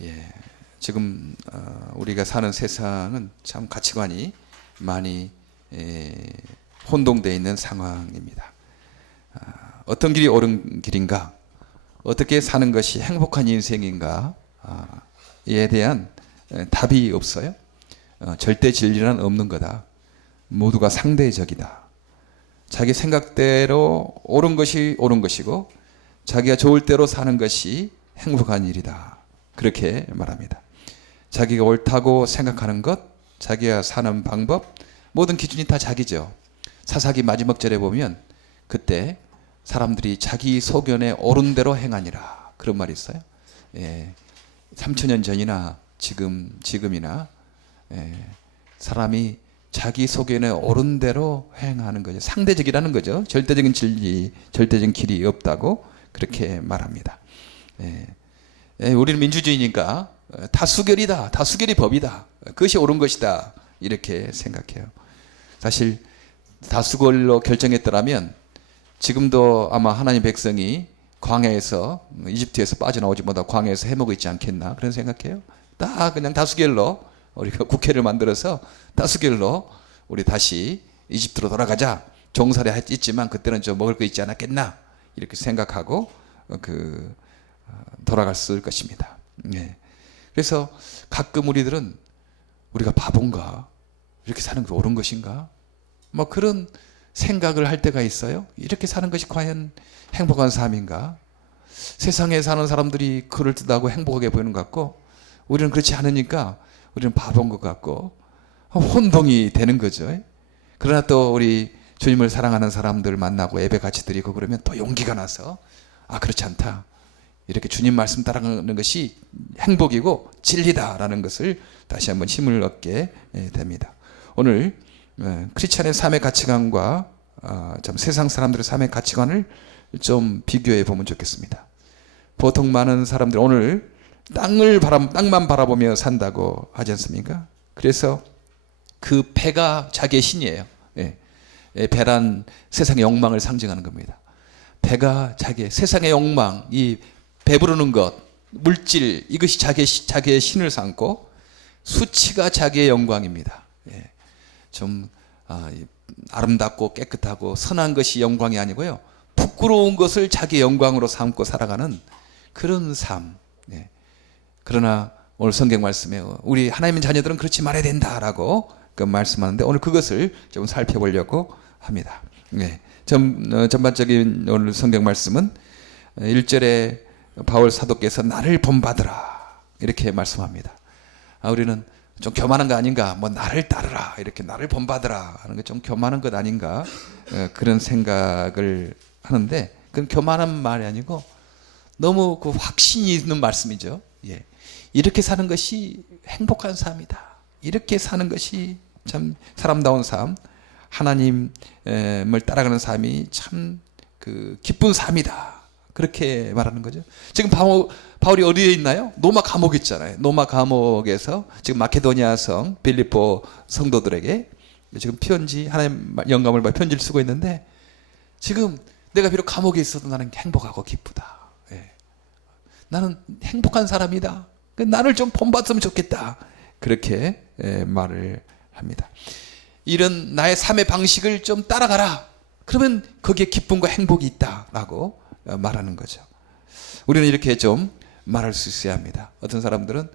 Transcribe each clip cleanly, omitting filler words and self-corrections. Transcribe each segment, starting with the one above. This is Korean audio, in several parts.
예, 지금 우리가 사는 세상은 참 가치관이 많이 혼동되어 있는 상황입니다. 어떤 길이 옳은 길인가? 어떻게 사는 것이 행복한 인생인가? 이에 대한 답이 없어요. 절대 진리는 없는 거다. 모두가 상대적이다. 자기 생각대로 옳은 것이 옳은 것이고 자기가 좋을 대로 사는 것이 행복한 일이다. 그렇게 말합니다. 자기가 옳다고 생각하는 것, 자기가 사는 방법, 모든 기준이 다 자기죠. 사사기 마지막 절에 보면 그때 사람들이 자기 소견에 옳은 대로 행하니라, 그런 말이 있어요. 3000년 전이나 지금이나 사람이 자기 소견에 옳은 대로 행하는 거죠. 상대적이라는 거죠. 절대적인 진리, 절대적인 길이 없다고 그렇게 말합니다. 우리는 민주주의니까 다수결이다, 다수결이 법이다, 그것이 옳은 것이다, 이렇게 생각해요. 사실 다수결로 결정했더라면 지금도 아마 하나님 백성이 광야에서, 이집트에서 빠져나오지 못하고 광야에서 헤매고 있지 않겠나, 그런 생각해요. 다 그냥 다수결로 우리가 국회를 만들어서 다수결로 우리 다시 이집트로 돌아가자, 종살이 했지만 그때는 좀 먹을 거 있지 않았겠나, 이렇게 생각하고 돌아갔을 것입니다. 그래서 가끔 우리들은 우리가 바본가, 이렇게 사는 게 옳은 것인가, 뭐 그런 생각을 할 때가 있어요. 이렇게 사는 것이 과연 행복한 삶인가? 세상에 사는 사람들이 그럴듯하고 행복하게 보이는 것 같고 우리는 그렇지 않으니까 우리는 바본 것 같고 혼동이 되는 거죠. 그러나 또 우리 주님을 사랑하는 사람들 만나고 예배 같이 드리고 그러면 또 용기가 나서 그렇지 않다, 이렇게 주님 말씀 따라가는 것이 행복이고 진리다라는 것을 다시 한번 힘을 얻게 됩니다. 오늘 크리스찬의 삶의 가치관과 세상 사람들의 삶의 가치관을 좀 비교해 보면 좋겠습니다. 보통 많은 사람들 오늘 땅만 바라보며 산다고 하지 않습니까? 그래서 그 배가 자기의 신이에요. 배란 세상의 욕망을 상징하는 겁니다. 배가 세상의 욕망, 이 배부르는 것, 물질, 이것이 자기의 신을 삼고 수치가 자기의 영광입니다. 좀 아름답고 깨끗하고 선한 것이 영광이 아니고요, 부끄러운 것을 자기의 영광으로 삼고 살아가는 그런 삶. 그러나 오늘 성경 말씀에 우리 하나님의 자녀들은 그렇지 말아야 된다라고 말씀하는데 오늘 그것을 좀 살펴보려고 합니다. 전반적인 오늘 성경 말씀은 1절에 바울 사도께서 나를 본받으라, 이렇게 말씀합니다. 우리는 좀 교만한 거 아닌가, 뭐 나를 따르라, 이렇게 나를 본받으라 하는 게 좀 교만한 것 아닌가, 그런 생각을 하는데 그건 교만한 말이 아니고 너무 그 확신이 있는 말씀이죠. 이렇게 사는 것이 행복한 삶이다, 이렇게 사는 것이 참 사람다운 삶, 하나님을 따라가는 삶이 참 기쁜 삶이다, 그렇게 말하는 거죠. 지금 바울이 어디에 있나요? 로마 감옥에 있잖아요. 로마 감옥에서 지금 마케도니아 성 빌립보 성도들에게 지금 편지, 하나님 영감을 받아 편지를 쓰고 있는데 지금 내가 비록 감옥에 있어도 나는 행복하고 기쁘다, 나는 행복한 사람이다, 나를 좀 본받으면 좋겠다, 그렇게 말을 합니다. 이런 나의 삶의 방식을 좀 따라가라, 그러면 거기에 기쁨과 행복이 있다라고 말하는 거죠. 우리는 이렇게 좀 말할 수 있어야 합니다. 어떤 사람들은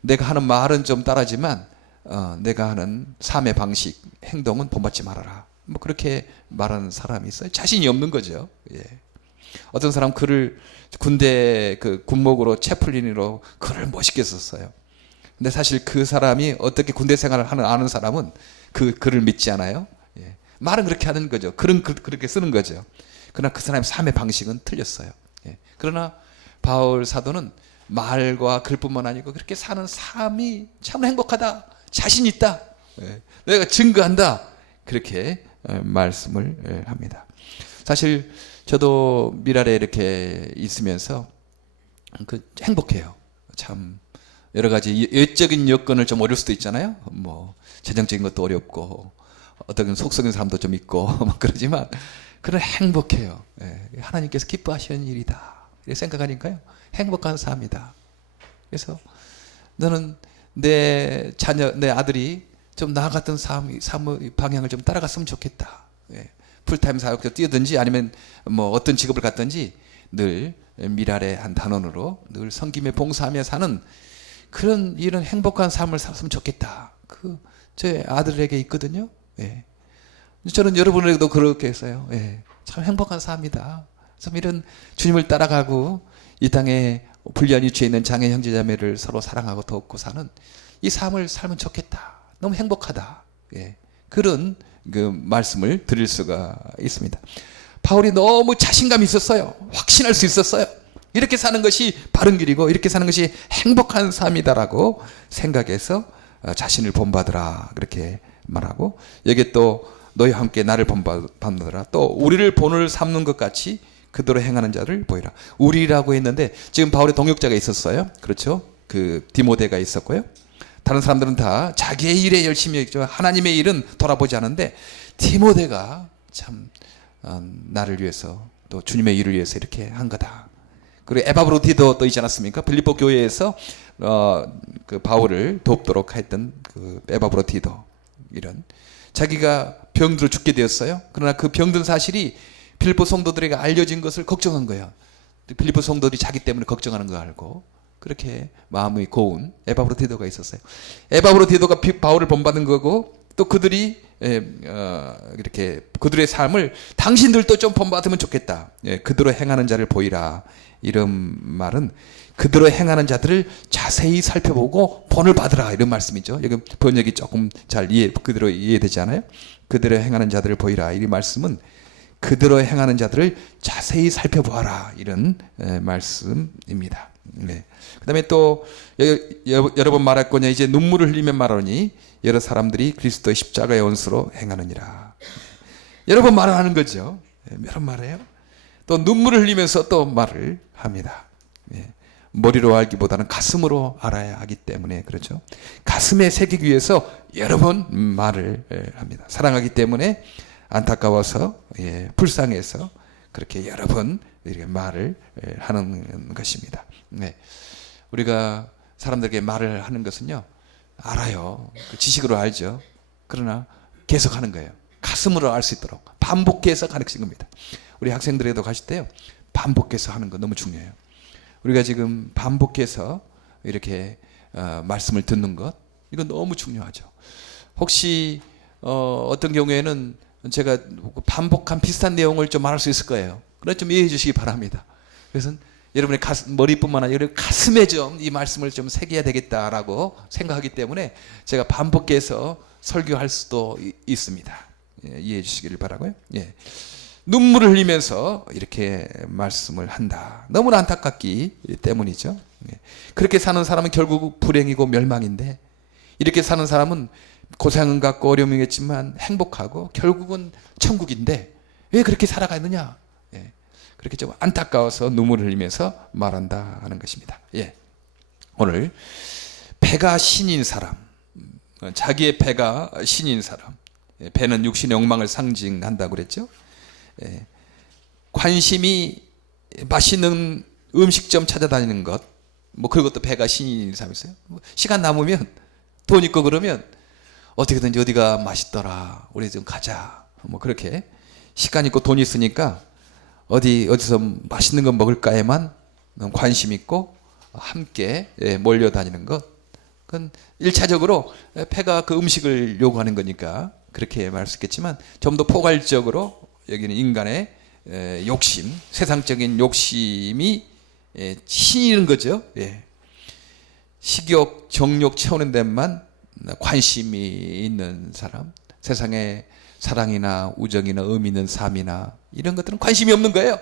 내가 하는 말은 좀 따라지만 내가 하는 삶의 방식, 행동은 본받지 말아라, 뭐 그렇게 말하는 사람이 있어요. 자신이 없는 거죠. 어떤 사람 글을 군대 군목으로 채플린으로 글을 멋있게 썼어요. 근데 사실 그 사람이 어떻게 군대 생활을 아는 사람은 그 글을 믿지 않아요. 말은 그렇게 하는 거죠. 글은 그렇게 쓰는 거죠. 그러나 그 사람의 삶의 방식은 틀렸어요. 그러나 바울 사도는 말과 글뿐만 아니고 그렇게 사는 삶이 참 행복하다, 자신 있다, 내가 증거한다, 그렇게 말씀을 합니다. 사실 저도 미랄에 이렇게 있으면서 행복해요. 참 여러 가지 외적인 여건을 좀 어려울 수도 있잖아요. 뭐 재정적인 것도 어렵고 어떤 속성인 사람도 좀 있고 막 그러지만 그런 행복해요. 하나님께서 기뻐하시는 일이다, 이렇게 생각하니까요 행복한 삶이다, 그래서 너는 내 자녀, 내 아들이 좀 나아갔던 삶의 방향을 좀 따라갔으면 좋겠다. 예. 풀타임 사역도 뛰어든지 아니면 뭐 어떤 직업을 갖든지 늘 미랄의 한 단원으로 늘 섬김에 봉사하며 사는 그런 이런 행복한 삶을 살았으면 좋겠다. 그 제 아들에게 있거든요. 예. 저는 여러분에게도 그렇게 했어요. 예. 참 행복한 삶이다. 그래서 이런 주님을 따라가고 이 땅에 불리한 위치에 있는 장애 형제자매를 서로 사랑하고 돕고 사는 이 삶을 살면 좋겠다. 너무 행복하다. 예. 그런 그 말씀을 드릴 수가 있습니다. 바울이 너무 자신감이 있었어요. 확신할 수 있었어요. 이렇게 사는 것이 바른 길이고 이렇게 사는 것이 행복한 삶이다라고 생각해서 자신을 본받으라 그렇게 말하고, 여기에 또 너희와 함께 나를 본받으라, 또 우리를 본을 삼는 것 같이 그대로 행하는 자를 보이라. 우리라고 했는데 지금 바울의 동역자가 있었어요. 그렇죠? 그 디모데가 있었고요. 다른 사람들은 다 자기의 일에 열심히 했죠. 하나님의 일은 돌아보지 않는데 디모데가 참 나를 위해서 또 주님의 일을 위해서 이렇게 한 거다. 그리고 에바브로디도 또 있지 않았습니까? 빌립보 교회에서 그 바울을 돕도록 했던 그 에바브로디도, 이런 자기가 병들어 죽게 되었어요. 그러나 그 병든 사실이 빌립보 성도들에게 알려진 것을 걱정한 거예요. 빌립보 성도들이 자기 때문에 걱정하는 거 알고 그렇게 마음이 고운 에바브로디도가 있었어요. 에바브로디도가 바울을 본받은 거고, 또 그들이 이렇게 그들의 삶을 당신들도 좀 본받으면 좋겠다. 그대로 행하는 자를 보이라. 이런 말은 그대로 행하는 자들을 자세히 살펴보고 본을 받으라, 이런 말씀이죠. 여기 번역이 조금 잘 그대로 이해되지 않아요? 그대로 행하는 자들을 보이라. 이 말씀은 그대로 행하는 자들을 자세히 살펴보아라, 이런 말씀입니다. 네. 그 다음에 또 여러 번 말했거냐, 이제 눈물을 흘리며 말하니 여러 사람들이 그리스도의 십자가의 원수로 행하느니라. 여러 번 말하는 거죠. 여러 번 말해요. 또 눈물을 흘리면서 또 말을 합니다. 머리로 알기보다는 가슴으로 알아야 하기 때문에 그렇죠. 가슴에 새기기 위해서 여러 번 말을 합니다. 사랑하기 때문에 안타까워서, 불쌍해서 그렇게 여러 번 이렇게 말을 하는 것입니다. 우리가 사람들에게 말을 하는 것은요, 알아요. 그 지식으로 알죠. 그러나 계속 하는 거예요. 가슴으로 알 수 있도록 반복해서 가르치는 겁니다. 우리 학생들에도 가실 때요, 반복해서 하는 거 너무 중요해요. 우리가 지금 반복해서 이렇게 말씀을 듣는 것, 이건 너무 중요하죠. 혹시 어떤 경우에는 제가 반복한 비슷한 내용을 좀 말할 수 있을 거예요. 그래서 좀 이해해 주시기 바랍니다. 그래서 여러분의 머리뿐만 아니라 가슴에 좀 이 말씀을 좀 새겨야 되겠다라고 생각하기 때문에 제가 반복해서 설교할 수도 있습니다. 이해해 주시기를 바라고요. 눈물을 흘리면서 이렇게 말씀을 한다. 너무나 안타깝기 때문이죠. 그렇게 사는 사람은 결국 불행이고 멸망인데, 이렇게 사는 사람은 고생은 갖고 어려움이겠지만 행복하고 결국은 천국인데 왜 그렇게 살아가느냐. 그렇게 좀 안타까워서 눈물을 흘리면서 말한다 하는 것입니다. 오늘 배가 신인 사람, 자기의 배가 신인 사람, 배는 육신의 욕망을 상징한다고 그랬죠. 관심이 맛있는 음식점 찾아다니는 것, 뭐 그것도 배가 신인 사람 있어요. 시간 남으면 돈 있고 그러면 어떻게든지 어디가 맛있더라, 우리 좀 가자, 뭐 그렇게 시간 있고 돈 있으니까 어디서 맛있는 거 먹을까에만 관심 있고 함께 몰려다니는 것, 그건 1차적으로 배가 그 음식을 요구하는 거니까 그렇게 말할 수 있겠지만, 좀 더 포괄적으로 여기는 인간의 욕심, 세상적인 욕심이 신이는 거죠. 식욕, 정욕 채우는 데만 관심이 있는 사람, 세상에 사랑이나 우정이나 의미 있는 삶이나 이런 것들은 관심이 없는 거예요.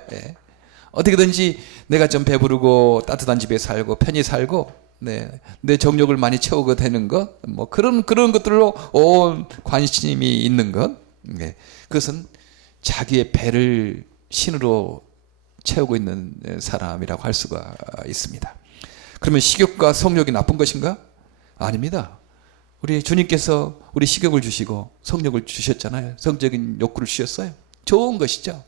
어떻게든지 내가 좀 배부르고 따뜻한 집에 살고 편히 살고 내 정욕을 많이 채우고 되는 것, 뭐 그런 것들로 온 관심이 있는 것, 그것은 자기의 배를 신으로 채우고 있는 사람이라고 할 수가 있습니다. 그러면 식욕과 성욕이 나쁜 것인가? 아닙니다. 우리 주님께서 우리 식욕을 주시고 성욕을 주셨잖아요. 성적인 욕구를 주셨어요. 좋은 것이죠.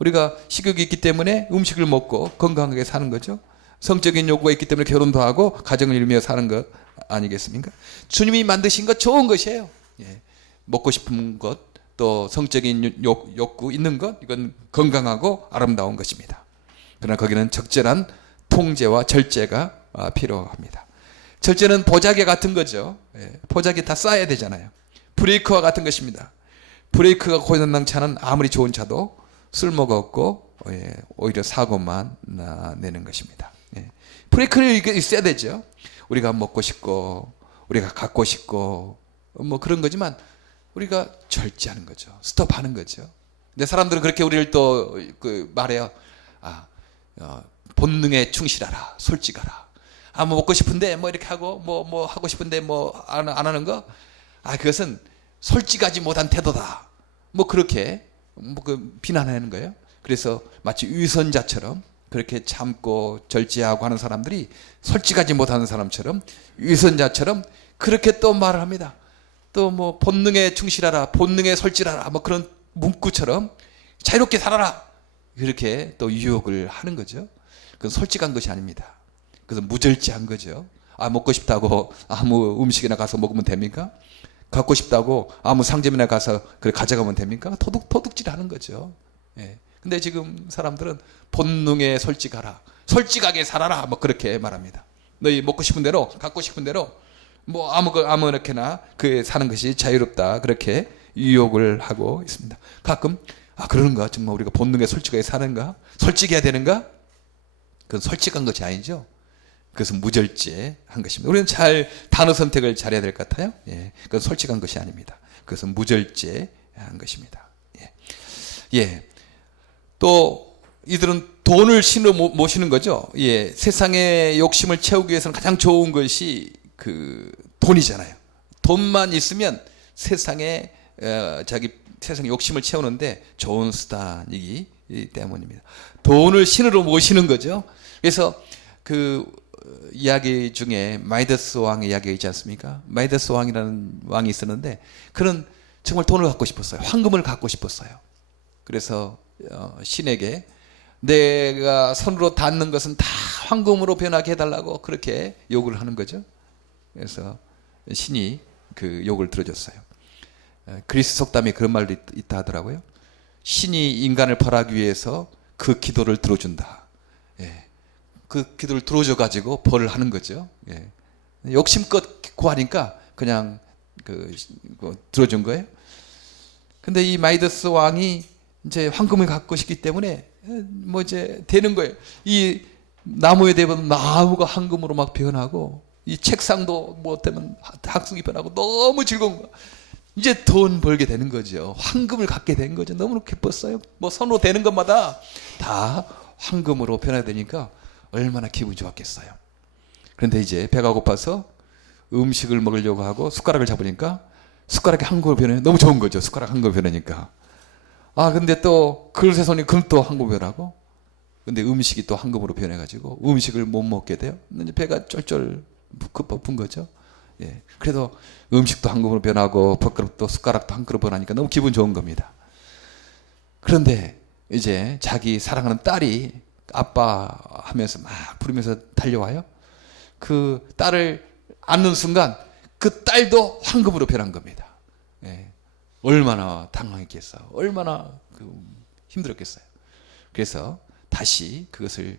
우리가 식욕이 있기 때문에 음식을 먹고 건강하게 사는 거죠. 성적인 요구가 있기 때문에 결혼도 하고 가정을 이루며 사는 것 아니겠습니까? 주님이 만드신 것 좋은 것이에요. 예. 먹고 싶은 것, 또 성적인 욕구 있는 것, 이건 건강하고 아름다운 것입니다. 그러나 거기는 적절한 통제와 절제가 필요합니다. 절제는 보자기 같은 거죠. 예. 보자기 다 쌓아야 되잖아요. 브레이크와 같은 것입니다. 브레이크가 고장난 차는 아무리 좋은 차도 쓸모가 없고 오히려 사고만 내는 것입니다. 브레이크를 있어야 되죠. 우리가 먹고 싶고 우리가 갖고 싶고 뭐 그런 거지만 우리가 절제하는 거죠. 스톱하는 거죠. 근데 사람들은 그렇게 우리를 또 말해요. 본능에 충실하라, 솔직하라. 뭐 먹고 싶은데 뭐 이렇게 하고 뭐 하고 싶은데 뭐 안 하는 거. 그것은 솔직하지 못한 태도다. 뭐 그렇게 비난하는 거예요. 그래서 마치 위선자처럼 그렇게 참고 절제하고 하는 사람들이 솔직하지 못하는 사람처럼 위선자처럼 그렇게 또 말을 합니다. 또 뭐 본능에 충실하라, 본능에 솔직하라, 뭐 그런 문구처럼 자유롭게 살아라. 그렇게 또 유혹을 하는 거죠. 그건 솔직한 것이 아닙니다. 그것은 무절제한 거죠. 먹고 싶다고 아무 음식이나 가서 먹으면 됩니까? 갖고 싶다고 아무 상점이나 가서 그래 가져가면 됩니까? 도둑질 하는 거죠. 예. 근데 지금 사람들은 본능에 솔직하라, 솔직하게 살아라, 뭐 그렇게 말합니다. 너희 먹고 싶은 대로, 갖고 싶은 대로, 뭐 아무렇게나 그 사는 것이 자유롭다, 그렇게 유혹을 하고 있습니다. 가끔 그러는가? 정말 우리가 본능에 솔직하게 사는가? 솔직해야 되는가? 그건 솔직한 것이 아니죠. 그것은 무절제한 것입니다. 우리는 단어 선택을 잘해야 될 것 같아요. 예, 그건 솔직한 것이 아닙니다. 그것은 무절제한 것입니다. 예. 또 이들은 돈을 신으로 모시는 거죠. 예, 세상의 욕심을 채우기 위해서는 가장 좋은 것이 돈이잖아요. 돈만 있으면 세상의 욕심을 채우는데 좋은 수단이기 때문입니다. 돈을 신으로 모시는 거죠. 그래서 이야기 중에 마이더스 왕의 이야기가 있지 않습니까? 마이더스 왕이라는 왕이 있었는데 그는 정말 돈을 갖고 싶었어요. 황금을 갖고 싶었어요. 그래서 신에게 내가 손으로 닿는 것은 다 황금으로 변하게 해달라고 그렇게 요구를 하는 거죠. 그래서 신이 그 요구를 들어줬어요. 그리스 속담에 그런 말도 있다 하더라고요. 신이 인간을 벌하기 위해서 그 기도를 들어준다. 예. 그 기도를 들어줘 가지고 벌을 하는 거죠. 예. 욕심껏 구하니까 그냥 들어준 거예요. 근데 이 마이더스 왕이 이제 황금을 갖고 싶기 때문에 뭐 이제 되는 거예요. 이 나무에 대면 나무가 황금으로 막 변하고 이 책상도 뭐 되면 학습이 변하고 너무 즐거운 거. 이제 돈 벌게 되는 거죠. 황금을 갖게 된 거죠. 너무 기뻤어요. 뭐 손으로 되는 것마다 다 황금으로 변화되니까 얼마나 기분 좋았겠어요. 그런데 이제 배가 고파서 음식을 먹으려고 하고 숟가락을 잡으니까 숟가락이 황금으로 변해요. 너무 좋은 거죠. 숟가락 황금으로 변하니까. 근데 또 그릇의 손이 그럼 또 황금으로 변하고, 근데 음식이 또 황금으로 변해가지고 음식을 못 먹게 돼요. 이제 배가 쫄쫄 고픈 거죠. 예. 그래도 음식도 황금으로 변하고 밥그릇도 숟가락도 황금으로 변하니까 너무 기분 좋은 겁니다. 그런데 이제 자기 사랑하는 딸이 아빠 하면서 막 부르면서 달려와요. 그 딸을 안는 순간 그 딸도 황금으로 변한 겁니다. 예. 얼마나 당황했겠어요. 얼마나 힘들었겠어요. 그래서 다시 그것을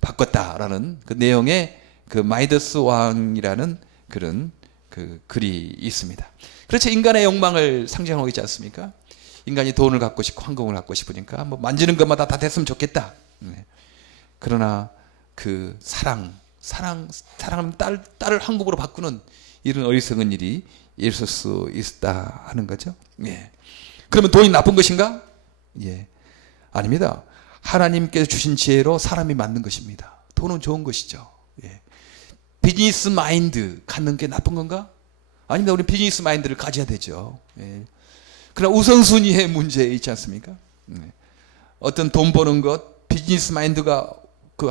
바꿨다라는 그 내용의 마이더스 왕이라는 그런 글이 있습니다. 그렇죠. 인간의 욕망을 상징하고 있지 않습니까? 인간이 돈을 갖고 싶고 황금을 갖고 싶으니까 뭐 만지는 것마다 다 됐으면 좋겠다. 그러나 사랑하는 딸을 황금으로 바꾸는 이런 어리석은 일이 있을 수 있다 하는 거죠. 예. 그러면 돈이 나쁜 것인가? 예. 아닙니다. 하나님께서 주신 지혜로 사람이 만든 것입니다. 돈은 좋은 것이죠. 예. 비즈니스 마인드 갖는 게 나쁜 건가? 아닙니다. 우리 비즈니스 마인드를 가져야 되죠. 예. 그러나 우선순위의 문제 있지 않습니까? 예. 어떤 돈 버는 것, 비즈니스 마인드가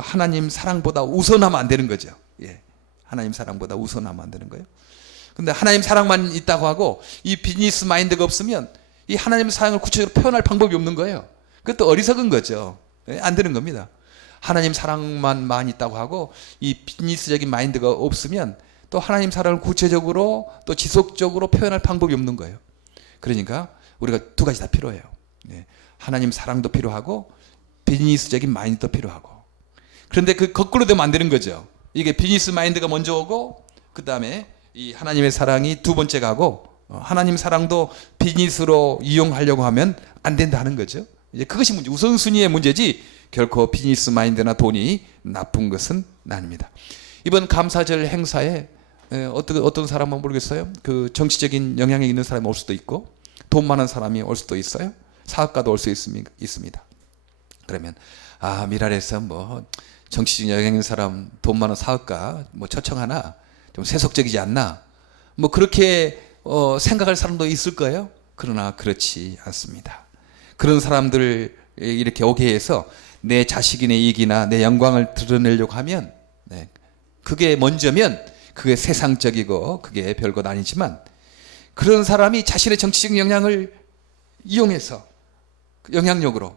하나님 사랑보다 우선하면 안 되는 거죠. 예. 하나님 사랑보다 우선하면 안 되는 거예요. 근데 하나님 사랑만 있다고 하고 이 비즈니스 마인드가 없으면 이 하나님 사랑을 구체적으로 표현할 방법이 없는 거예요. 그것도 어리석은 거죠. 안 되는 겁니다. 하나님 사랑만 많이 있다고 하고 이 비즈니스적인 마인드가 없으면 또 하나님 사랑을 구체적으로 또 지속적으로 표현할 방법이 없는 거예요. 그러니까 우리가 두 가지 다 필요해요. 하나님 사랑도 필요하고 비즈니스적인 마인드도 필요하고. 그런데 그 거꾸로 되면 안 되는 거죠. 이게 비즈니스 마인드가 먼저 오고 그 다음에 이 하나님의 사랑이 두 번째 가고 하나님 사랑도 비즈니스로 이용하려고 하면 안 된다는 거죠. 이제 그것이 문제, 우선순위의 문제지 결코 비즈니스 마인드나 돈이 나쁜 것은 아닙니다. 이번 감사절 행사에 어떤 사람은 모르겠어요. 그 정치적인 영향이 있는 사람이 올 수도 있고 돈 많은 사람이 올 수도 있어요. 사업가도 올 수 있습니다. 그러면 미랄에서 뭐 정치적 영향 있는 사람, 돈 많은 사업가 뭐 초청하나 좀 세속적이지 않나 뭐 그렇게 생각할 사람도 있을 거예요. 그러나 그렇지 않습니다. 그런 사람들을 이렇게 오게 해서 내 자식인의 이익이나 내 영광을 드러내려고 하면 그게 먼저면 그게 세상적이고 그게 별것 아니지만 그런 사람이 자신의 정치적 영향을 이용해서 영향력으로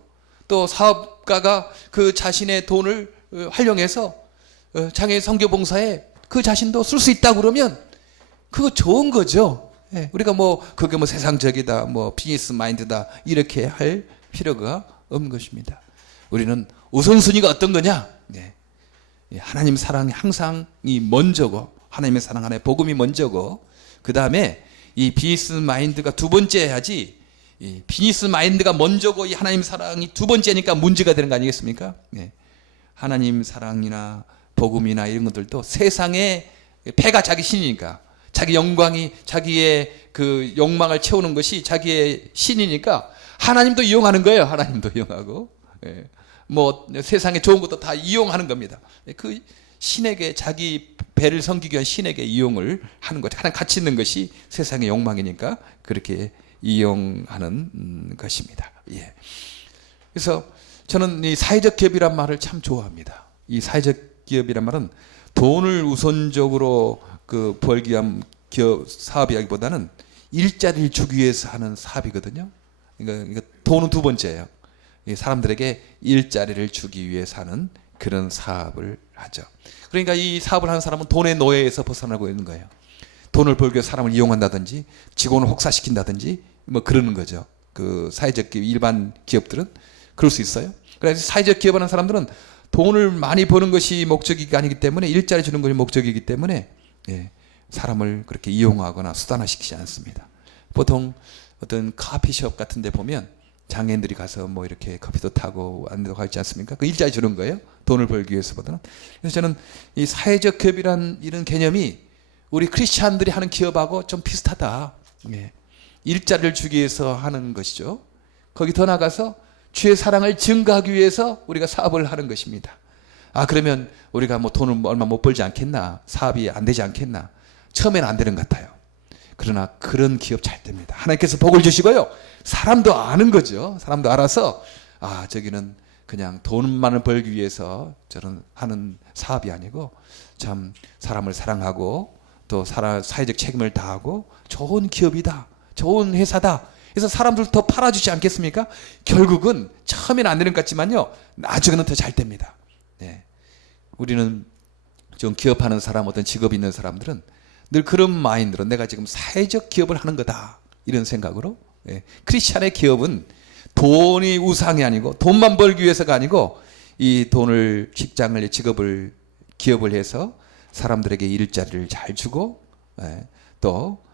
또 사업가가 그 자신의 돈을 활용해서 장애 선교 봉사에 그 자신도 쓸 수 있다 그러면 그거 좋은 거죠. 우리가 그게 세상적이다, 비즈니스 마인드다 이렇게 할 필요가 없는 것입니다. 우리는 우선순위가 어떤 거냐? 하나님 사랑이 항상 먼저고 하나님의 사랑 안에 복음이 먼저고 그 다음에 이 비즈니스 마인드가 두 번째 해야지. 이 비즈니스 마인드가 먼저고 이 하나님 사랑이 두 번째니까 문제가 되는 거 아니겠습니까? 하나님 사랑이나 복음이나 이런 것들도 세상에 패가 자기 신이니까 자기 영광이 자기의 그 욕망을 채우는 것이 자기의 신이니까 하나님도 이용하는 거예요. 하나님도 이용하고 세상에 좋은 것도 다 이용하는 겁니다. 그 신에게 자기 배를 섬기기 위한 신에게 이용을 하는 거죠. 하나님 가치 있는 것이 세상의 욕망이니까 그렇게 이용하는 것입니다. 그래서 저는 이 사회적 기업이란 말을 참 좋아합니다. 이 사회적 기업이란 말은 돈을 우선적으로 벌기 위한 기업 사업이라기보다는 일자리를 주기 위해서 하는 사업이거든요. 그러니까 돈은 두 번째예요. 사람들에게 일자리를 주기 위해서 하는 그런 사업을 하죠. 그러니까 이 사업을 하는 사람은 돈의 노예에서 벗어나고 있는 거예요. 돈을 벌기 위해 사람을 이용한다든지 직원을 혹사시킨다든지 그러는 거죠. 그 사회적 기업, 일반 기업들은 그럴 수 있어요. 그래서 사회적 기업하는 사람들은 돈을 많이 버는 것이 목적이 아니기 때문에 일자리 주는 것이 목적이기 때문에 사람을 그렇게 이용하거나 수단화시키지 않습니다. 보통 어떤 커피숍 같은 데 보면 장애인들이 가서 이렇게 커피도 타고 안내도 가지 않습니까? 그 일자리 주는 거예요. 돈을 벌기 위해서보다는. 그래서 저는 이 사회적 기업이란 이런 개념이 우리 크리스찬들이 하는 기업하고 좀 비슷하다. 일자리를 주기 위해서 하는 것이죠. 거기 더 나가서 주의 사랑을 증거하기 위해서 우리가 사업을 하는 것입니다. 그러면 우리가 돈을 얼마 못 벌지 않겠나? 사업이 안 되지 않겠나? 처음에는 안 되는 것 같아요. 그러나 그런 기업 잘 됩니다. 하나님께서 복을 주시고요. 사람도 아는 거죠. 사람도 알아서 저기는 그냥 돈만을 벌기 위해서 저는 하는 사업이 아니고 참 사람을 사랑하고 또 사회적 책임을 다하고 좋은 기업이다. 좋은 회사다. 그래서 사람들 더 팔아주지 않겠습니까? 결국은 처음에는 안 되는 것 같지만요. 나중에는 더 잘 됩니다. 우리는 좀 기업하는 사람, 어떤 직업이 있는 사람들은 늘 그런 마인드로 내가 지금 사회적 기업을 하는 거다. 이런 생각으로. 크리스찬의 기업은 돈이 우상이 아니고 돈만 벌기 위해서가 아니고 이 돈을 직장을 직업을 기업을 해서 사람들에게 일자리를 잘 주고 또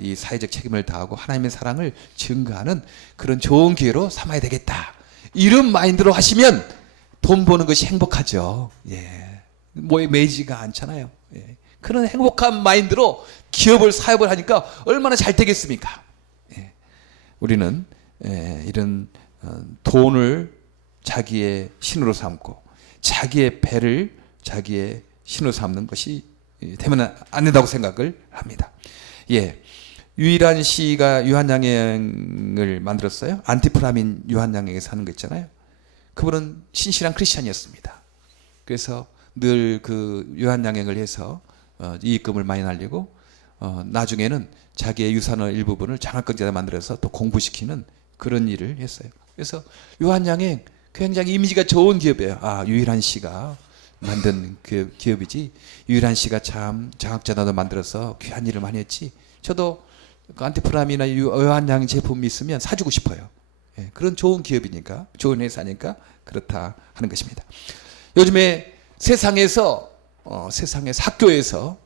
이 사회적 책임을 다하고 하나님의 사랑을 증거하는 그런 좋은 기회로 삼아야 되겠다. 이런 마인드로 하시면 돈 버는 것이 행복하죠. 뭐에 매이지가 않잖아요. 그런 행복한 마인드로 기업을 사업을 하니까 얼마나 잘 되겠습니까? 우리는 이런 돈을 자기의 신으로 삼고 자기의 배를 자기의 신으로 삼는 것이 되면 안 된다고 생각을 합니다. 유일한 시가 유한양행을 만들었어요. 안티프라민 유한양행에서 하는 거 있잖아요. 그분은 신실한 크리스찬이었습니다. 그래서 늘 그 유한양행을 해서 이익금을 많이 날리고 나중에는 자기의 유산의 일부분을 장학금제다 만들어서 또 공부시키는 그런 일을 했어요. 그래서 유한양행 굉장히 이미지가 좋은 기업이에요. 아, 유일한 씨가 만든 그 기업이지. 유일한 씨가 참 장학재단도 만들어서 귀한 일을 많이 했지. 저도 그 안티프람이나 요한양 제품이 있으면 사주고 싶어요. 예, 그런 좋은 기업이니까, 좋은 회사니까 그렇다 하는 것입니다. 요즘에 세상에서 학교에서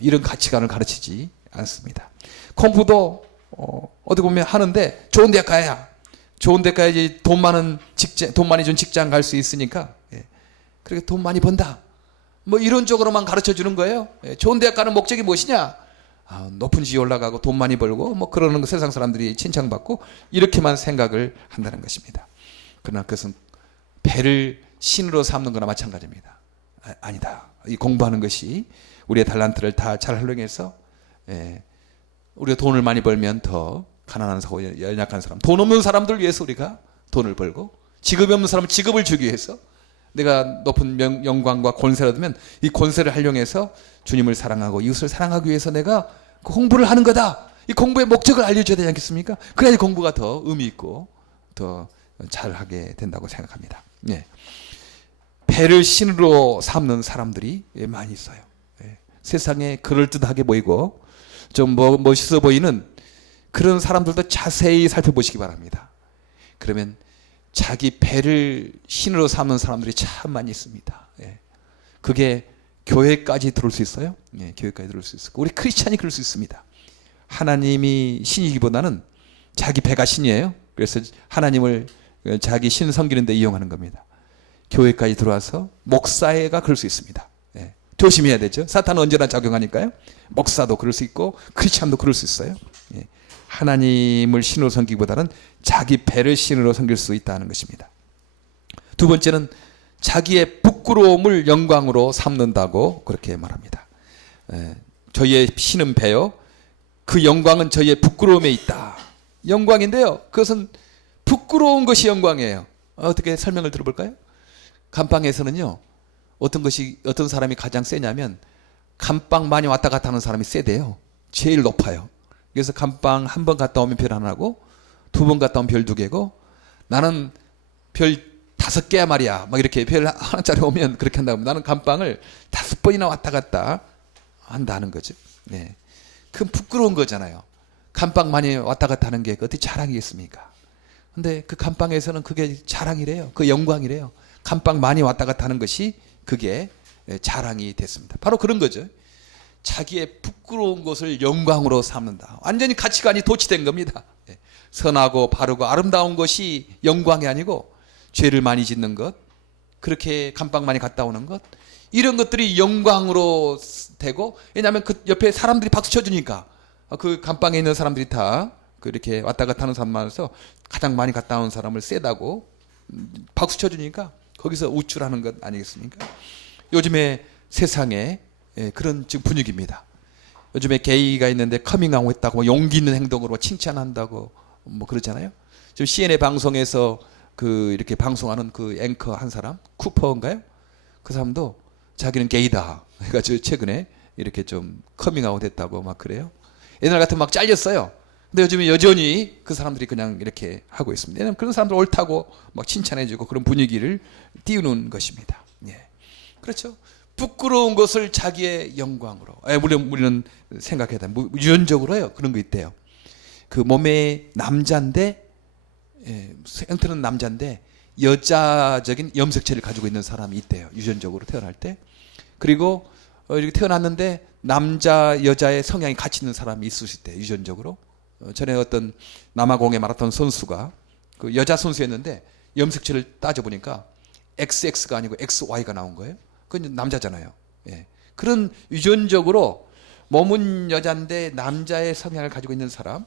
이런 가치관을 가르치지 않습니다. 공부도 어떻게 보면 하는데 좋은 대학 가야, 좋은 대학 가야지 돈 많이 준 직장 갈 수 있으니까, 예, 그렇게 돈 많이 번다, 뭐 이런 쪽으로만 가르쳐 주는 거예요. 예, 좋은 대학 가는 목적이 무엇이냐? 높은 지위 올라가고 돈 많이 벌고 뭐 그러는 거, 세상 사람들이 칭찬받고, 이렇게만 생각을 한다는 것입니다. 그러나 그것은 배를 신으로 삼는 거나 마찬가지입니다. 아니다. 이 공부하는 것이 우리의 달란트를 다 잘 활용해서, 우리가 돈을 많이 벌면 더 가난한 사고, 연약한 사람, 돈 없는 사람들 위해서 우리가 돈을 벌고, 직업이 없는 사람은 직업을 주기 위해서, 내가 높은 영광과 권세를 얻으면 이 권세를 활용해서 주님을 사랑하고 이웃을 사랑하기 위해서 내가 그 공부를 하는 거다. 이 공부의 목적을 알려줘야 되지 않겠습니까? 그래야 공부가 더 의미 있고 더 잘하게 된다고 생각합니다. 예. 배를 신으로 삼는 사람들이 많이 있어요. 예. 세상에 그럴듯하게 보이고 좀 멋있어 보이는 그런 사람들도 자세히 살펴보시기 바랍니다. 그러면 자기 배를 신으로 삼는 사람들이 참 많이 있습니다. 예. 그게 교회까지 들어올 수 있어요. 예, 교회까지 들어올 수 있고, 우리 크리스찬이 그럴 수 있습니다. 하나님이 신이기보다는 자기 배가 신이에요. 그래서 하나님을 자기 신 섬기는 데 이용하는 겁니다. 교회까지 들어와서 목사회가 그럴 수 있습니다. 예, 조심해야 되죠. 사탄은 언제나 작용하니까요. 목사도 그럴 수 있고 크리스찬도 그럴 수 있어요. 예, 하나님을 신으로 섬기기보다는 자기 배를 신으로 섬길 수 있다는 것입니다. 두 번째는 자기의 부끄러움을 영광으로 삼는다고 그렇게 말합니다. 저희의 신은 배요, 그 영광은 저희의 부끄러움에 있다. 영광인데요, 그것은 부끄러운 것이 영광이에요. 어떻게 설명을 들어볼까요? 감방에서는요, 어떤 사람이 가장 세냐면 감방 많이 왔다 갔다 하는 사람이 세대요. 제일 높아요. 그래서 감방 한 번 갔다 오면 별 하나고, 두 번 갔다 오면 별 2개고, 나는 별 5개야 말이야. 막 이렇게 별 하나짜리 오면 그렇게 한다고. 나는 감방을 5번이나 왔다 갔다 한다는 거죠. 네. 그건 부끄러운 거잖아요. 감방 많이 왔다 갔다 하는 게 어떻게 자랑이겠습니까? 근데 그 감방에서는 그게 자랑이래요. 그 영광이래요. 감방 많이 왔다 갔다 하는 것이 그게 자랑이 됐습니다. 바로 그런 거죠. 자기의 부끄러운 것을 영광으로 삼는다. 완전히 가치관이 도취된 겁니다. 선하고 바르고 아름다운 것이 영광이 아니고, 죄를 많이 짓는 것, 그렇게 감방 많이 갔다 오는 것, 이런 것들이 영광으로 되고, 왜냐하면 그 옆에 사람들이 박수 쳐주니까, 그 감방에 있는 사람들이 다 그렇게 왔다 갔다 하는 사람 많아서 가장 많이 갔다 온 사람을 세다고 박수 쳐주니까 거기서 우쭐하는 것 아니겠습니까? 요즘에 세상에 그런 지금 분위기입니다. 요즘에 게이가 있는데 커밍아웃 했다고, 뭐 용기 있는 행동으로 칭찬한다고 뭐 그러잖아요. 지금 CNN 방송에서 이렇게 방송하는 그 앵커 한 사람, 쿠퍼인가요? 그 사람도 자기는 게이다 해가지고 최근에 이렇게 좀 커밍아웃 했다고 막 그래요. 옛날 같으면 막 잘렸어요. 근데 요즘에 여전히 그 사람들이 그냥 이렇게 하고 있습니다. 왜냐하면 그런 사람들 옳다고 막 칭찬해주고 그런 분위기를 띄우는 것입니다. 예. 그렇죠. 부끄러운 것을 자기의 영광으로. 물론 우리는 생각해야 돼. 유전적으로요. 그런 거 있대요. 그 몸에 남자인데, 형태는 남자인데 여자적인 염색체를 가지고 있는 사람이 있대요. 유전적으로 태어날 때. 그리고 이렇게 태어났는데 남자 여자의 성향이 같이 있는 사람이 있을 수 있대요. 유전적으로. 전에 어떤 남아공의 마라톤 선수가 그 여자 선수였는데 염색체를 따져보니까 XX가 아니고 XY가 나온 거예요. 그건 남자잖아요. 예. 그런 유전적으로 몸은 여자인데 남자의 성향을 가지고 있는 사람,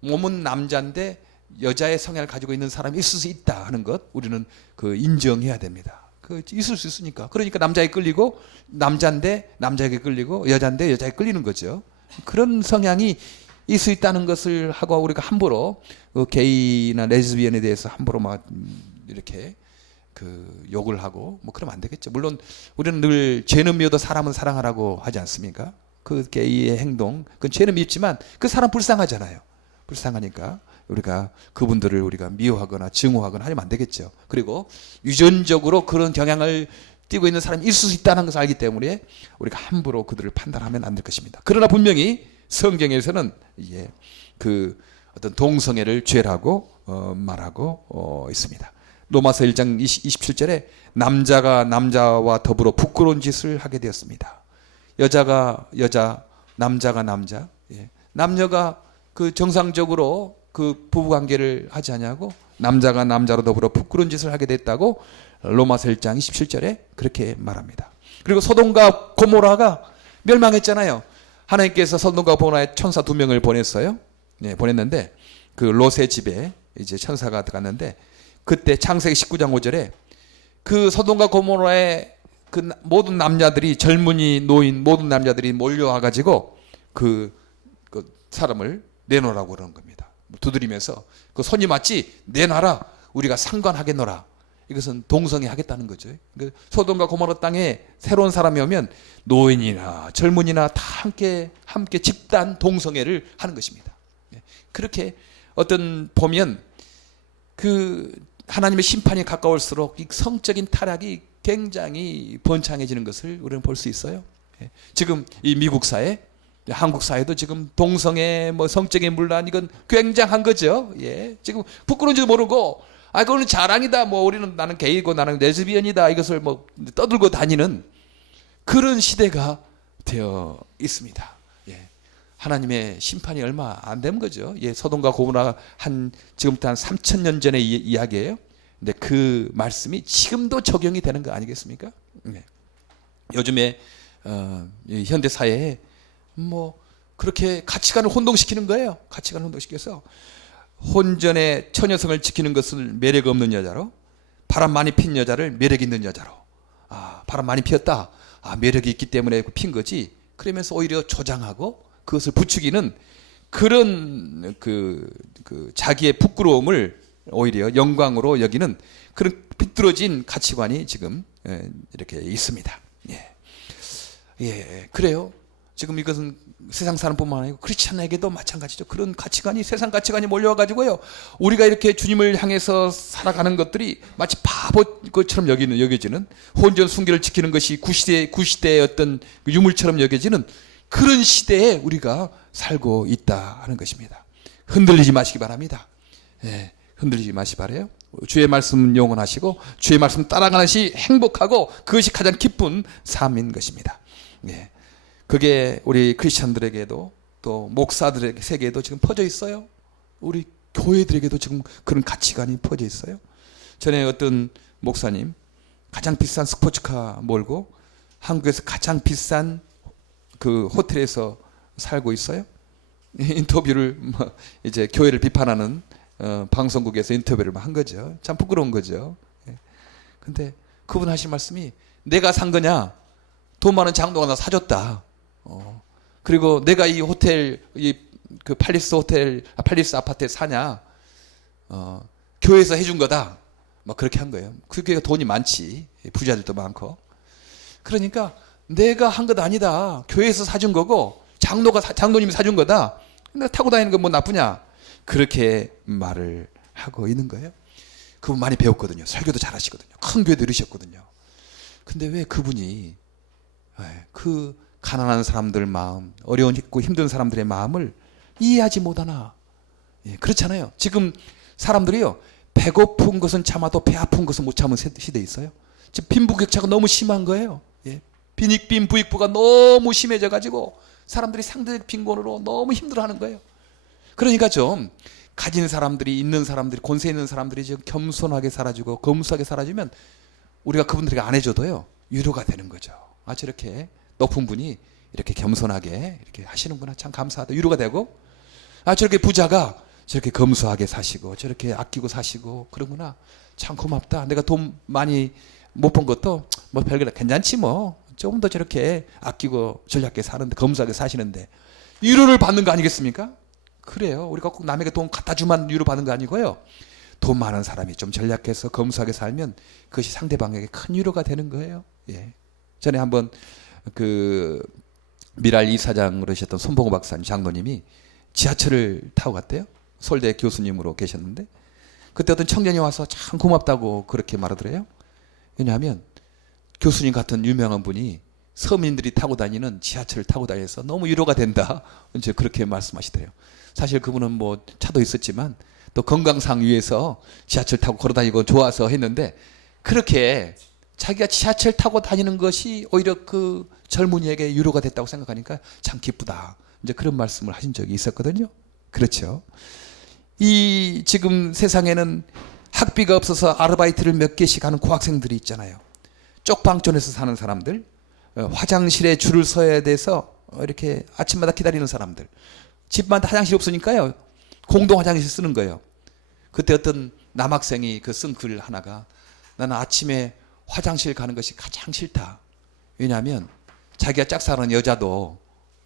몸은 남자인데 여자의 성향을 가지고 있는 사람이 있을 수 있다 하는 것, 우리는 그 인정해야 됩니다. 그 있을 수 있으니까. 그러니까 남자에 끌리고, 남자인데 남자에게 끌리고, 여자인데 여자에 끌리는 거죠. 그런 성향이 있을 수 있다는 것을 하고, 우리가 함부로 게이나 레즈비언에 대해서 함부로 막 이렇게 욕을 하고 뭐 그러면 안 되겠죠. 물론 우리는 늘 죄는 미워도 사람은 사랑하라고 하지 않습니까? 그 게이의 행동, 그건 죄는 밉지만 그 사람 불쌍하잖아요. 불쌍하니까 우리가 그분들을 우리가 미워하거나 증오하거나 하면 안 되겠죠. 그리고 유전적으로 그런 경향을 띠고 있는 사람이 있을 수 있다는 것을 알기 때문에 우리가 함부로 그들을 판단하면 안 될 것입니다. 그러나 분명히 성경에서는 그 어떤 동성애를 죄라고 말하고 있습니다. 로마서 1장 27절에 남자가 남자와 더불어 부끄러운 짓을 하게 되었습니다. 여자가 여자, 남자가 남자, 남녀가 그 정상적으로 그 부부관계를 하지 않냐고 남자가 남자로 더불어 부끄러운 짓을 하게 됐다고 로마서 1장 27절에 그렇게 말합니다. 그리고 소돔과 고모라가 멸망했잖아요. 하나님께서 소돔과 고모라에 천사 2명을 보냈어요. 보냈는데 그 롯의 집에 이제 천사가 들어갔는데 그때 창세기 19장 5절에 그 소돔과 고모라의 그 모든 남자들이 젊은이 노인 모든 남자들이 몰려와 가지고 그 사람을 내놓으라고 그러는 겁니다. 두드리면서 그 손이 맞지 내놔라 우리가 상관하겠노라. 이것은 동성애 하겠다는 거죠. 소돔과 고모라 땅에 새로운 사람이 오면 노인이나 젊은이나 다 함께 집단 동성애를 하는 것입니다. 그렇게 어떤 보면 그 하나님의 심판이 가까울수록 이 성적인 타락이 굉장히 번창해지는 것을 우리는 볼 수 있어요. 지금 이 미국 사회, 한국 사회도 지금 동성애, 성적인 문란 이건 굉장한 거죠. 지금 부끄러운지도 모르고, 그거는 자랑이다. 우리는 나는 게이고 나는 레즈비언이다. 이것을 떠들고 다니는 그런 시대가 되어 있습니다. 하나님의 심판이 얼마 안 된 거죠. 소돔과 고모라 지금부터 한 3,000년 전의 이야기예요. 근데 그 말씀이 지금도 적용이 되는 거 아니겠습니까? 요즘에 현대 사회에 그렇게 가치관을 혼동시키는 거예요. 가치관을 혼동시켜서 혼전의 처녀성을 지키는 것을 매력 없는 여자로, 바람 많이 핀 여자를 매력 있는 여자로. 바람 많이 피었다. 매력이 있기 때문에 핀 거지. 그러면서 오히려 조장하고 그것을 부추기는 그런 그 자기의 부끄러움을 오히려 영광으로 여기는 그런 비뚤어진 가치관이 지금 이렇게 있습니다. 그래요. 지금 이것은 세상 사람뿐만 아니고 크리스찬에게도 마찬가지죠. 그런 가치관이 세상 가치관이 몰려와가지고요. 우리가 이렇게 주님을 향해서 살아가는 것들이 마치 바보 것처럼 여겨지는 혼전 순결을 지키는 것이 구시대의 어떤 유물처럼 여겨지는 그런 시대에 우리가 살고 있다 하는 것입니다. 흔들리지 마시기 바랍니다. 흔들리지 마시기 바라요. 주의 말씀 영원하시고 주의 말씀 따라가는 것이 행복하고 그것이 가장 기쁜 삶인 것입니다. 그게 우리 크리스찬들에게도 또 목사들에게도 지금 퍼져 있어요. 우리 교회들에게도 지금 그런 가치관이 퍼져 있어요. 전에 어떤 목사님 가장 비싼 스포츠카 몰고 한국에서 가장 비싼 그 호텔에서 살고 있어요. 인터뷰를 이제 교회를 비판하는 방송국에서 인터뷰를 한 거죠. 참 부끄러운 거죠. 근데 그분 하신 말씀이 내가 산 거냐? 돈 많은 장로가 나 사줬다. 그리고 내가 이 호텔 그 팔리스 아파트에 사냐? 교회에서 해준 거다. 막 그렇게 한 거예요. 그 교회가 돈이 많지. 부자들도 많고. 그러니까 내가 한 것 아니다. 교회에서 사준 거고 장로님이 사준 거다. 내가 타고 다니는 건 뭐 나쁘냐? 그렇게 말을 하고 있는 거예요. 그분 많이 배웠거든요. 설교도 잘하시거든요. 큰 교회도 이루셨거든요. 근데 왜 그분이 그 가난한 사람들 마음, 어려운 있고 힘든 사람들의 마음을 이해하지 못하나? 그렇잖아요. 지금 사람들이요, 배고픈 것은 참아도 배 아픈 것은 못 참은 시대에 있어요. 지금 빈부격차가 너무 심한 거예요. 빈익빈 부익부가 너무 심해져 가지고 사람들이 상대적 빈곤으로 너무 힘들어하는 거예요. 그러니까 좀 가진 사람들이, 있는 사람들이, 권세 있는 사람들이 지금 겸손하게 살아주고 검소하게 살아주면 우리가 그분들에게 안 해줘도요 위로가 되는 거죠. 저렇게 높은 분이 이렇게 겸손하게 이렇게 하시는구나, 참 감사하다, 위로가 되고, 저렇게 부자가 저렇게 검소하게 사시고 저렇게 아끼고 사시고 그러구나, 참 고맙다. 내가 돈 많이 못 번 것도 뭐 별거라, 괜찮지 뭐, 조금 더 저렇게 아끼고 전략하게 사는데, 검소하게 사시는데 위로를 받는 거 아니겠습니까? 그래요. 우리가 꼭 남에게 돈 갖다 주만 위로 받는 거 아니고요. 돈 많은 사람이 좀 전략해서 검소하게 살면 그것이 상대방에게 큰 위로가 되는 거예요. 전에 한번 그 미랄 이사장으로 계셨던 손봉호 박사님, 장로님이 지하철을 타고 갔대요. 서울대 교수님으로 계셨는데 그때 어떤 청년이 와서 참 고맙다고 그렇게 말하더래요. 왜냐하면 교수님 같은 유명한 분이 서민들이 타고 다니는 지하철을 타고 다녀서 너무 위로가 된다. 이제 그렇게 말씀하시더래요. 사실 그분은 뭐 차도 있었지만 또 건강상 위해서 지하철 타고 걸어 다니고 좋아서 했는데 그렇게 자기가 지하철 타고 다니는 것이 오히려 그 젊은이에게 위로가 됐다고 생각하니까 참 기쁘다. 이제 그런 말씀을 하신 적이 있었거든요. 그렇죠. 이 지금 세상에는 학비가 없어서 아르바이트를 몇 개씩 하는 고학생들이 있잖아요. 쪽방촌에서 사는 사람들, 화장실에 줄을 서야 돼서 이렇게 아침마다 기다리는 사람들, 집마다 화장실 없으니까요 공동 화장실 쓰는 거예요. 그때 어떤 남학생이 그 쓴 글 하나가 나는 아침에 화장실 가는 것이 가장 싫다. 왜냐하면 자기가 짝사랑하는 여자도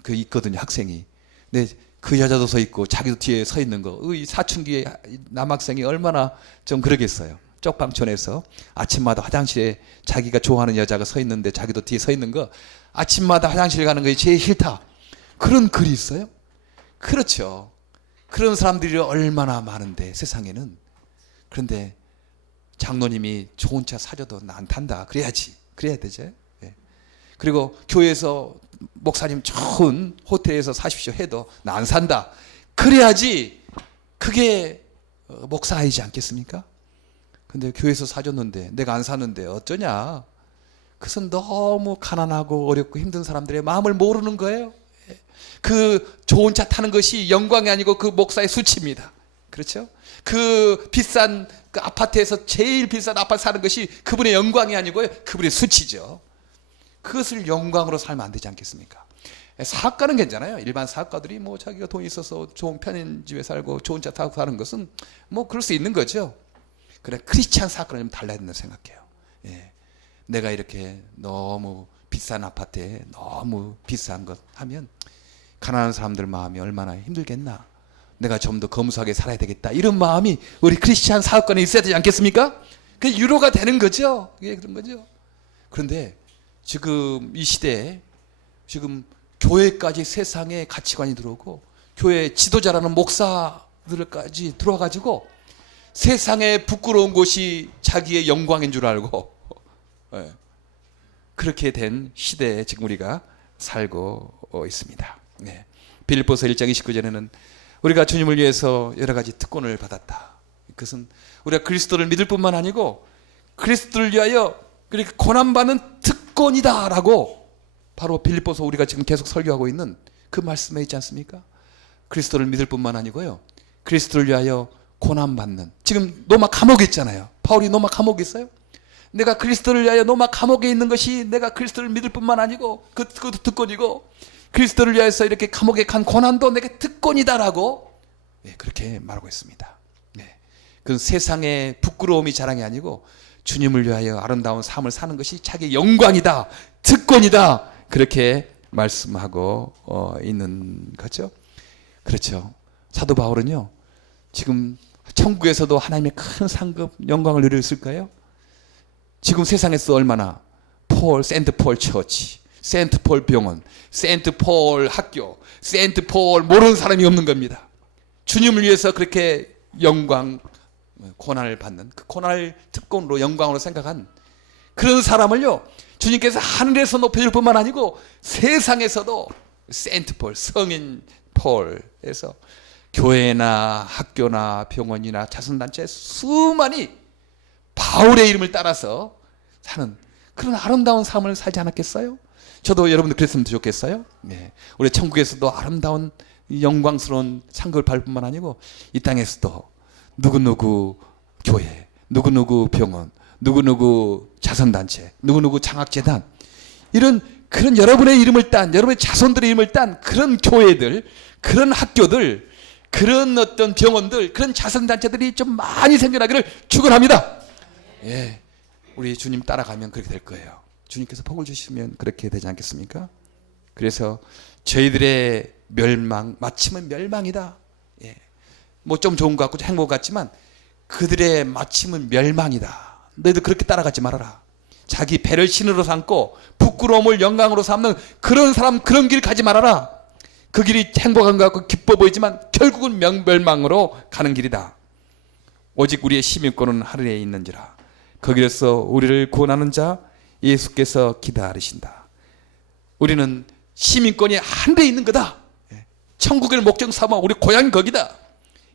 그 있거든요, 학생이. 근데 그 여자도 서 있고 자기도 뒤에 서 있는 거. 이 사춘기에 남학생이 얼마나 좀 그러겠어요. 쪽방촌에서 아침마다 화장실에 자기가 좋아하는 여자가 서 있는데 자기도 뒤에 서 있는 거. 아침마다 화장실 가는 것이 제일 싫다. 그런 글이 있어요? 그렇죠. 그런 사람들이 얼마나 많은데 세상에는. 그런데 장로님이 좋은 차 사줘도 나 안 탄다. 그래야지. 그래야 되죠. 예. 그리고 교회에서 목사님 좋은 호텔에서 사십시오 해도 나 안 산다. 그래야지 그게 목사이지 않겠습니까? 근데 교회에서 사줬는데 내가 안 사는데 어쩌냐. 그것은 너무 가난하고 어렵고 힘든 사람들의 마음을 모르는 거예요. 그 좋은 차 타는 것이 영광이 아니고 그 목사의 수치입니다. 그렇죠? 그 비싼 그 아파트에서 제일 비싼 아파트 사는 것이 그분의 영광이 아니고요. 그분의 수치죠. 그것을 영광으로 살면 안 되지 않겠습니까? 사업가는 괜찮아요. 일반 사업가들이 뭐 자기가 돈이 있어서 좋은 편한 집에 살고 좋은 차 타고 사는 것은 뭐 그럴 수 있는 거죠. 그래, 크리스찬 사업가는 좀 달라야 된다고 생각해요. 예. 내가 이렇게 너무 비싼 아파트에 너무 비싼 것 하면 가난한 사람들 마음이 얼마나 힘들겠나. 내가 좀 더 검소하게 살아야 되겠다. 이런 마음이 우리 크리스찬 사업가에 있어야 되지 않겠습니까? 그게 유로가 되는 거죠. 그게 그런 거죠. 그런데 지금 이 시대에 지금 교회까지 세상에 가치관이 들어오고 교회 지도자라는 목사들까지 들어와가지고 세상에 부끄러운 곳이 자기의 영광인 줄 알고 그렇게 된 시대에 지금 우리가 살고 있습니다. 네. 빌립보서 1장 29절에는 우리가 주님을 위해서 여러 가지 특권을 받았다. 그것은 우리가 그리스도를 믿을 뿐만 아니고 그리스도를 위하여 그렇게 고난받는 특권이다라고 바로 빌립보서 우리가 지금 계속 설교하고 있는 그 말씀에 있지 않습니까? 그리스도를 믿을 뿐만 아니고요. 그리스도를 위하여 고난받는. 지금 로마 감옥에 있잖아요. 바울이 로마 감옥에 있어요. 내가 그리스도를 위하여 로마 감옥에 있는 것이 내가 그리스도를 믿을 뿐만 아니고 그것도 특권이고 그리스도를 위해서 이렇게 감옥에 간 고난도 내게 특권이다라고 그렇게 말하고 있습니다. 그건 세상의 부끄러움이 자랑이 아니고 주님을 위하여 아름다운 삶을 사는 것이 자기의 영광이다, 특권이다 그렇게 말씀하고 있는 거죠. 그렇죠. 사도 바울은요 지금 천국에서도 하나님의 큰 상급 영광을 누리고 있을까요? 지금 세상에서 얼마나 센트폴 처치, 센트폴 병원, 센트폴 학교, 센트폴 모르는 사람이 없는 겁니다. 주님을 위해서 그렇게 영광, 고난을 받는 그 고난을 특권으로 영광으로 생각한 그런 사람을요 주님께서 하늘에서 높여줄 뿐만 아니고 세상에서도 센트폴, 성인 폴에서 교회나 학교나 병원이나 자선단체 수많이 바울의 이름을 따라서 사는 그런 아름다운 삶을 살지 않았겠어요? 저도 여러분들 그랬으면 좋겠어요? 네. 우리 천국에서도 아름다운 영광스러운 상급을 받을 뿐만 아니고 이 땅에서도 누구누구 교회, 누구누구 병원, 누구누구 자선단체, 누구누구 장학재단 이런 그런 여러분의 이름을 딴 여러분의 자손들의 이름을 딴 그런 교회들, 그런 학교들, 그런 어떤 병원들, 그런 자선단체들이 좀 많이 생겨나기를 축원합니다. 예, 우리 주님 따라가면 그렇게 될 거예요. 주님께서 복을 주시면 그렇게 되지 않겠습니까? 그래서 저희들의 멸망, 마침은 멸망이다. 예. 뭐 좀 좋은 것 같고 행복 같지만 그들의 마침은 멸망이다. 너희들 그렇게 따라가지 말아라. 자기 배를 신으로 삼고 부끄러움을 영광으로 삼는 그런 사람, 그런 길 가지 말아라. 그 길이 행복한 것 같고 기뻐 보이지만 결국은 명멸망으로 가는 길이다. 오직 우리의 시민권은 하늘에 있는지라. 거기에서 우리를 구원하는 자 예수께서 기다리신다. 우리는 시민권이 하늘에 있는 거다. 천국을 목적 삼아 우리 고향이 거기다.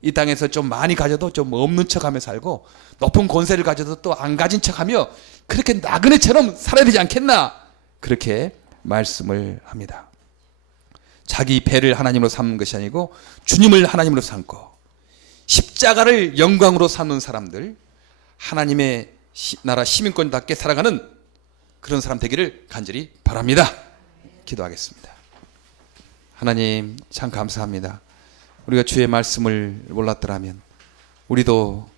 이 땅에서 좀 많이 가져도 좀 없는 척하며 살고 높은 권세를 가져도 또 안 가진 척하며 그렇게 나그네처럼 살아야 되지 않겠나? 그렇게 말씀을 합니다. 자기 배를 하나님으로 삼는 것이 아니고 주님을 하나님으로 삼고 십자가를 영광으로 삼는 사람들, 하나님의 나라 시민권답게 살아가는 그런 사람 되기를 간절히 바랍니다. 기도하겠습니다. 하나님 참 감사합니다. 우리가 주의 말씀을 몰랐더라면 우리도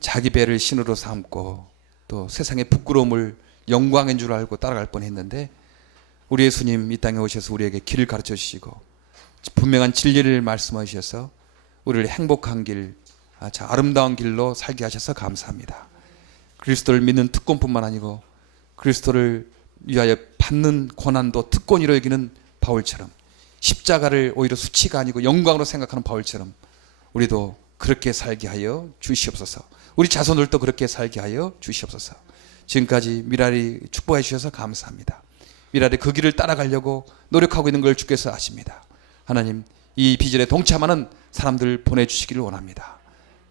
자기 배를 신으로 삼고 또 세상의 부끄러움을 영광인 줄 알고 따라갈 뻔했는데 우리 예수님 이 땅에 오셔서 우리에게 길을 가르쳐 주시고 분명한 진리를 말씀해 주셔서 우리를 행복한 길, 아름다운 길로 살게 하셔서 감사합니다. 그리스도를 믿는 특권뿐만 아니고 그리스도를 위하여 받는 고난도 특권이로 여기는 바울처럼 십자가를 오히려 수치가 아니고 영광으로 생각하는 바울처럼 우리도 그렇게 살게 하여 주시옵소서. 우리 자손들도 그렇게 살게 하여 주시옵소서. 지금까지 미랄이 축복해 주셔서 감사합니다. 미랄이 그 길을 따라가려고 노력하고 있는 걸 주께서 아십니다. 하나님 이 비전에 동참하는 사람들 보내주시기를 원합니다.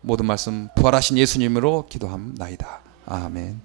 모든 말씀 부활하신 예수님으로 기도함나이다. 아멘.